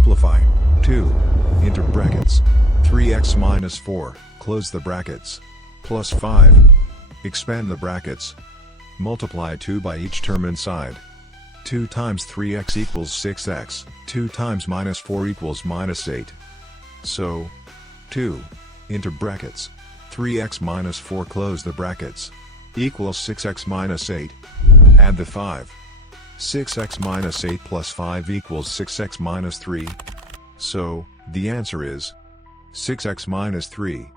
Simplify. 2. Into brackets. 3x minus 4, close the brackets. Plus 5. Expand the brackets. Multiply 2 by each term inside. 2 times 3x equals 6x, 2 times minus 4 equals minus 8. So, 2. Into brackets. 3x minus 4 close the brackets. Equals 6x minus 8. Add the 5. 6x minus 8 plus 5 equals 6x minus 3. So, the answer is 6x minus 3.